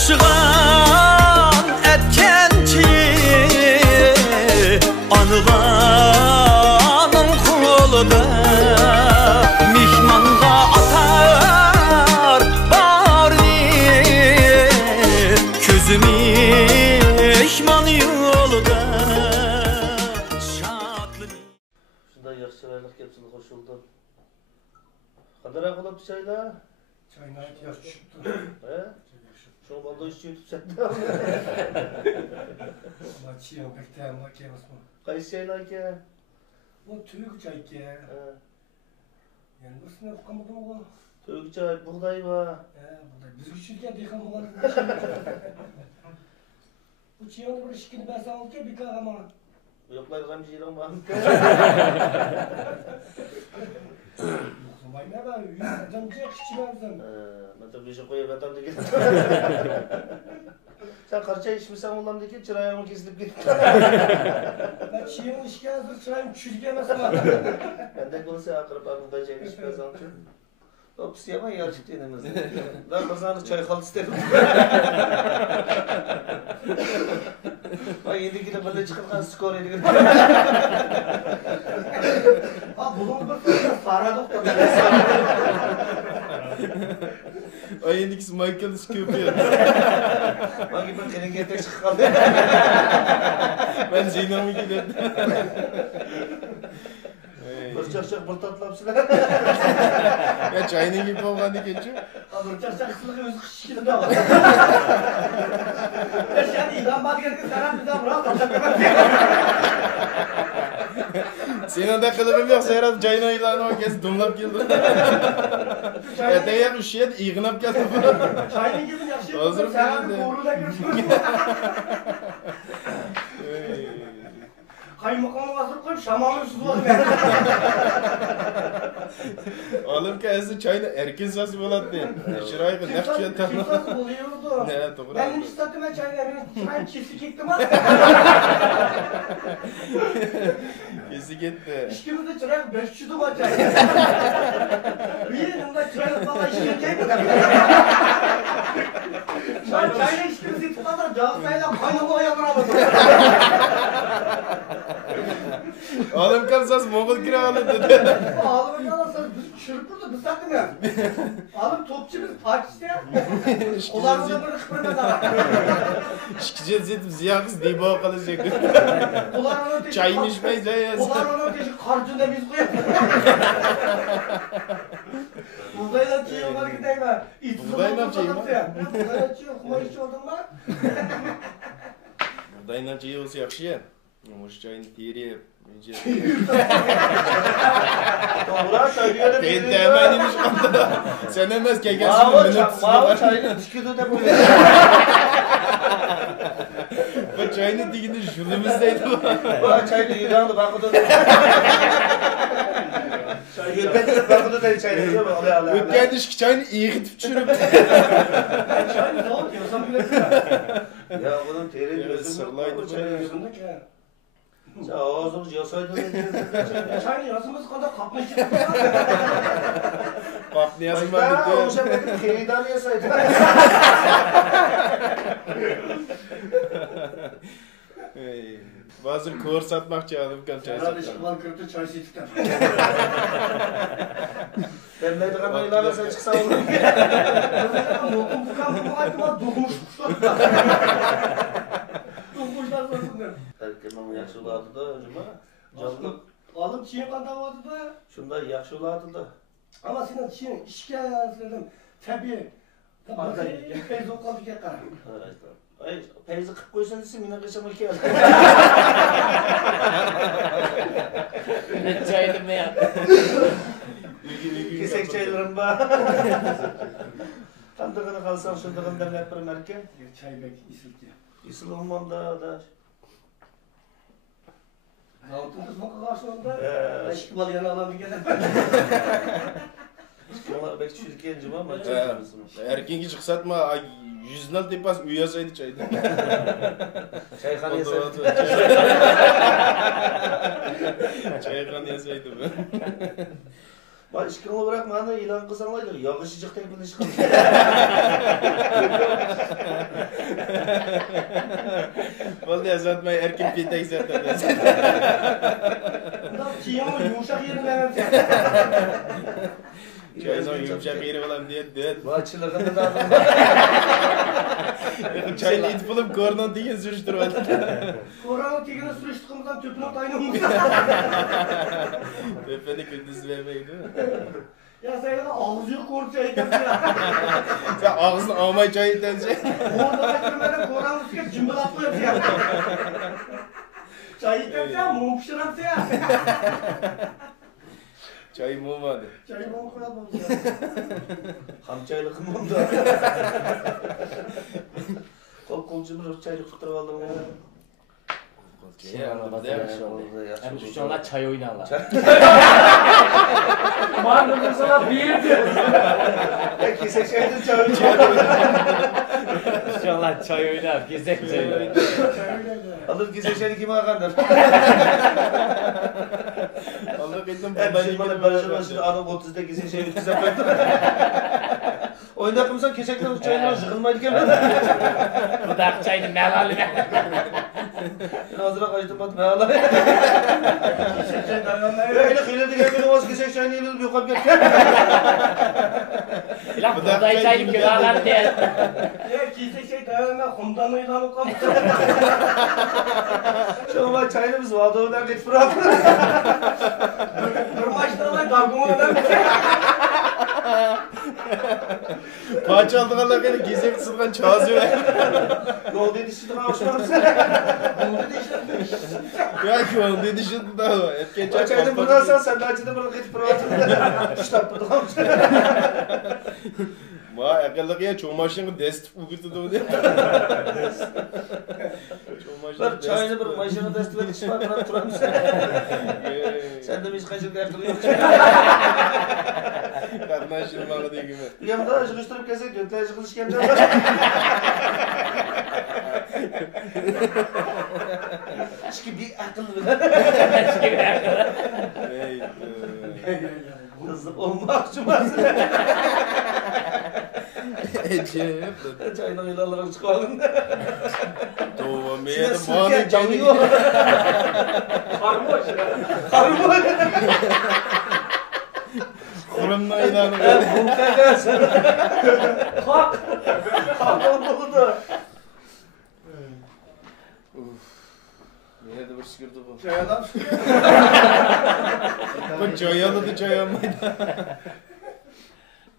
Yaşıgan etkenci anılanın kuluda mihmanga atar barni közüm mihman yolda şatlı. Şunday yaxşılarlık hepsini koşuldu. Kadar akılıp çayla? Çayına ihtiyaç çıktı. He? Şu balda işçi yutup setti. Ama çiyan pek teyam var ki basma. Kayısı çayla ki? O tüyük çay ki. Yani üstüne kamadım o. Tövük çay, buğday var. Burada biz küçülken deyken bulan. Bu çiyanı bir şikini ben sana alıp bir kahama. Yoklar gamcıyla var. Vay ne var? Yüzden kişi verdim. Ben de bir şey koyup adam da gittim. Sen karça içmişsen oğlan dedi ki çırağımı kesilip gitti. Ben çiyanı işken hazır çırağım çürüge mesela. Ben de bunu sen akırıp aklımda çayını içmez anlatıyor. O pis yaman yer çıktı yenimiz. Daha kazanlık çay kaldı istedim. Ay yedikine böyle çıkırken skor yedik. Ha bunun bir sarıdık da. Ay endikisi Michael Scofield. Bak gibi kelingete çıkalım. Ben Zeynep'e gidelim. Bırçak bırtatlapsın. Ya çayının gibi olmadı geçiyor. Bırçak kısmı öz kışkili de var. Yani ilan bak gerçekten sana bir daha bırak. Senin de kılıbım yoksa herhalde çayın ilanı o kez dumlap geldi. Ya dayak bir şey iğnap geldi. Çayın gibi yaşıyor. Hazır Sen mıydı? bir boğruna girsin. Kaymakamı hazır koyup şamanı üstü var. Oğlum ki esi çayını erken sası buladı diye. Şurayı ne yapıyor tamam. Kimsası buluyordu. Ne doğru. Ben hiç satıma çayını ben kesik ettim ha. Kesik etti. İşkimizde çırak 500'ü var çay. Bir yanımda çırak valla işkemeceydi. Çayla işkimizi tutarlar cevaplayla kaynama ayaklarına Oğlum kan sas Moğol kiralı dedi. Ağlamı yalarsanız biz çırpırdı biz sattım ya. Ağlam topçumuz Pakistan ya. Olarında böyle kıpırmadı. Şikicet zetim ziyakız diye bağ kalacak. Olarında ötesi Çayını içmeyiz ya ya. Olarında ötesi karcında biz koyalım. Buğdayla çiğ var gideyim ben. Buğdayla çiğ mi? Buğdayla çiğ kuma içi oldum ben. Buğdayla çiğ olsa yakşı ya. Hoş çayını tiyeriye. Doğru söylüyor da Ben de hemen imiş kaldı. Sen emez kekersin Mavi çayını tükürdü de böyle. Bu çayını dikini şurumuzdaydı bu. Bu çayını yıkandı bakıda. Çay yıkandı bakıda da çayını yıkandı. Ötken iş ki çayını iyi gidip çürüp. Çayını soğuk yiyorsam bile. Ya bunun teri Evet, sırlaydı çayını. Sen ağzını yasaydın. Çayını yazımız kadar kapma çıktı. Bak ne yazım var Ben o dedi. zaman teriden yasaydın. Bazı kor satmak çağırdım kan çay Herhalde satmak. şıkmal kırıktı çay sütükten. Ben neydi kamayla sen çıksan olur. Mokum tıkan bu ayıma dokmuş kuşlar. Dokmuşlar sorsunlar. Erkeğin yaxşı olardı da cuma. Canlı. Alıp çiğ kanda vardı da. Şunda yaxşı olardı da. Ama senin çiğ işke yazdım. Tabii. Tabii. Feyz o kaldı ki kara. Ay, peyzi kıp koysan desin yine kaçamak ki. Ne çaydım ya. Kesek çaylarım var. Kandığını kalsam şundağını demlep bir merke. Çay bek isilti. İsil olmam da. Altın kısmı karşılığında. Eşkibal yana alan bir gelen. Onlar belki çürük cuma ama Erken hiç kısaltma. Yüzünden tepas uyasaydı çaydı. çayxana yesaydı. Çayxana yesaydı ben. Bak işkini bırak bana ilan kızanlaydı. Yakışıcık tek bir işkini. Vallahi azaltmayı erkin pitek zaten. Bundan kiyimi yumuşak yerine hemen sen. Çayın yumuşak yeri falan diye de. Bu açılırken de adam. Çayın it bulup kornan diye sürüştürüyordu. Koranın tekine sürüştüğümüzden tüpüne taynımız. Efendi gündüz vermeyi değil mi? Ya sen yana ağzı yok ortaya gitsin ya. Sen ağzını almay çayı itense. Orada getirmeden Koran'ı sıkıp cımbıl atlıyor ya. Çay içtim ya, mum pişirim ya. Çayı mum vardı. Çayı mum koyalım ya. Hamçaylı kımım da. Kol cımır çaylı kuturu aldım. Hem düşüyorlar çay oynarlar. Malum sana birdi. Kesek şeydir çayı. Düşüyorlar çay oynar. Gezek çay oynar. Alır kesek şeyini kime akandır? Allah gittim Hep buradan şimdi bana ilgili barışın böyle başında adam 30'da kesek şeyini bize koydu. Oynakımsan kesekten çayına jığılmaydı ki ben. Budak çayını melaline. Nazıra kaçtım bat meğala. Öyle kıyıldı gelmedi vaz kesek şeyini yıldı yok abi gel. İlan budak çayını kiralar değil. Ya kiyse şey dayanma kumdan uylanıp kalmış. Şu an çayını biz vardı öner git fırat. Durmaçta olan dargımına da bir şey. Parça aldık Allah beni gizli sızgan çağızıyor. Yol dedi şimdi kavuşmak mısın? Ya ki oğlum dedi şimdi daha o. Etken çay Çayını buradan sen de acıdı bırak git fırat. İşte burada kalmış. Vay akıllı ya çoğmaşın dest uğurtu da diye. Bak çayını bırak maşını desti ver iş var bırak turan sen. Sen de bir kaçırık yakılı yok. Karnaşın bağı diye gibi. Yanımda acıkıştırıp kesek diyor. Tecik işkemde. Çünkü bir akıllı bile. Kızım olmak cuması. Ecep. Çayına öyle alarak çıkalım. Doğum Size yedim. sürken canıyor. Karboş. Karboş. Kurumla ilanı. Bunka gelsin. Kalk. Kalk olmalı da. Nerede bir sıkırdı bu? Çayadan Bu çay aldı çay almaydı.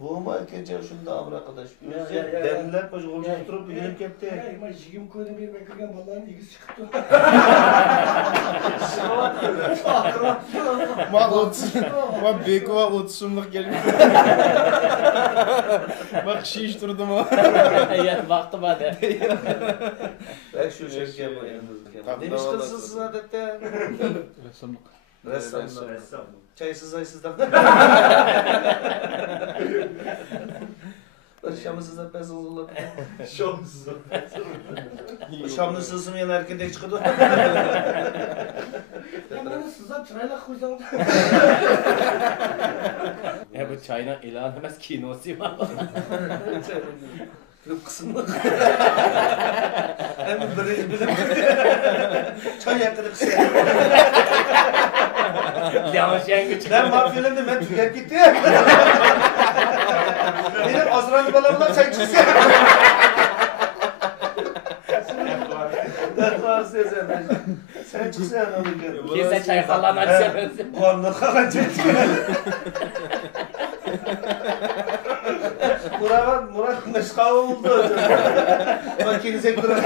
Bu erken çay şunu da amır arkadaş. Ya. Demliler başı olmuş oturup bilim kepti. Ya ima jigim koydum bir beklerken balların ilgisi çıktı. Bak otsun. Bak Beko 30'umluk gelmiş. Bak şiş durdum o. Hayat baktım hadi. Belki şu şarkı yapayım. Demiş kılsızsız adette. Ressam. Çaysız aysızdan. Şamlısız da pes olurlar. Şamlısız da pes olurlar. Şamlısız ısınmayan erkek çıkıyordu. Ya bana sızdan çırayla koysam. Ya bu çayına ilan etmez kinosu var. Kırıp kısımlık. Hem bilim. Çay yakını kısa. Yavaş yengüç. Ben mafyalarım ben tüket gitti. Benim Azrail balabalar sen çıksın. Sen çıksın onu. Kimse çay falan açamaz. Bu anda kalan çekti. Murat meşgul oldu. Makine sektörü.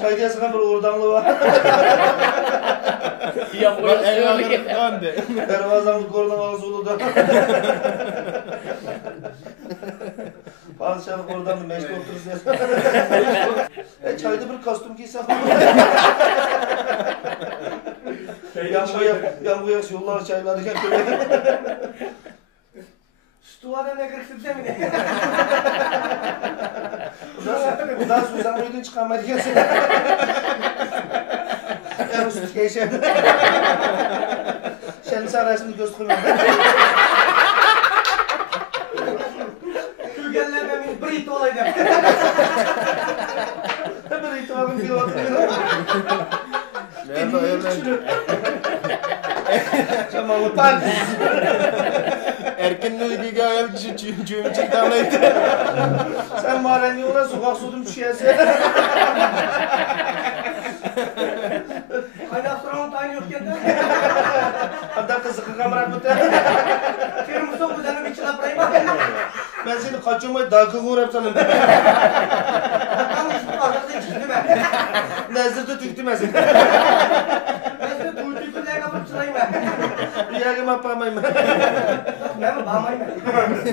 Çay diyasına bir uğurdanlı var. Ya bu Bak en yolu ağır git. kandı. Dervazanlık oradan ağzı ulu da. Padişahlık oradan da meşgul otururuz ya. Çayda bir kostüm giysem. Yan bu yaş yollar çaylar diken köye. Şu duvara ne kırıksın değil mi? Bundan Suzan Uydun çıkarmayı gelsin. Ben üstü geçer. Şenin sarayısını göz koymayın. Külgenlerden bir it olaydı. Bir itibarım bir oturuyor. Nerede ayarlar? Tamam utan. Erkenin uyguya ayar kişi cümlecek damlaydı. Sen mahallenin yoluna sokak sudum düşüyorsun. Kaynak soranın tayını yok geldi. Hatta kızı kamera bu da. Kerim son kuzenim bir çıla bırayım. Ben seni kaçırmayı dakika uğrap sanırım. Tam üstü arkasına çıktı ben. Nezirde tüktüm ben seni. Ben size duyduğu günler kapıp çılayım ben. Bir yakıma yapamayım. Ben mi bağmayayım ben.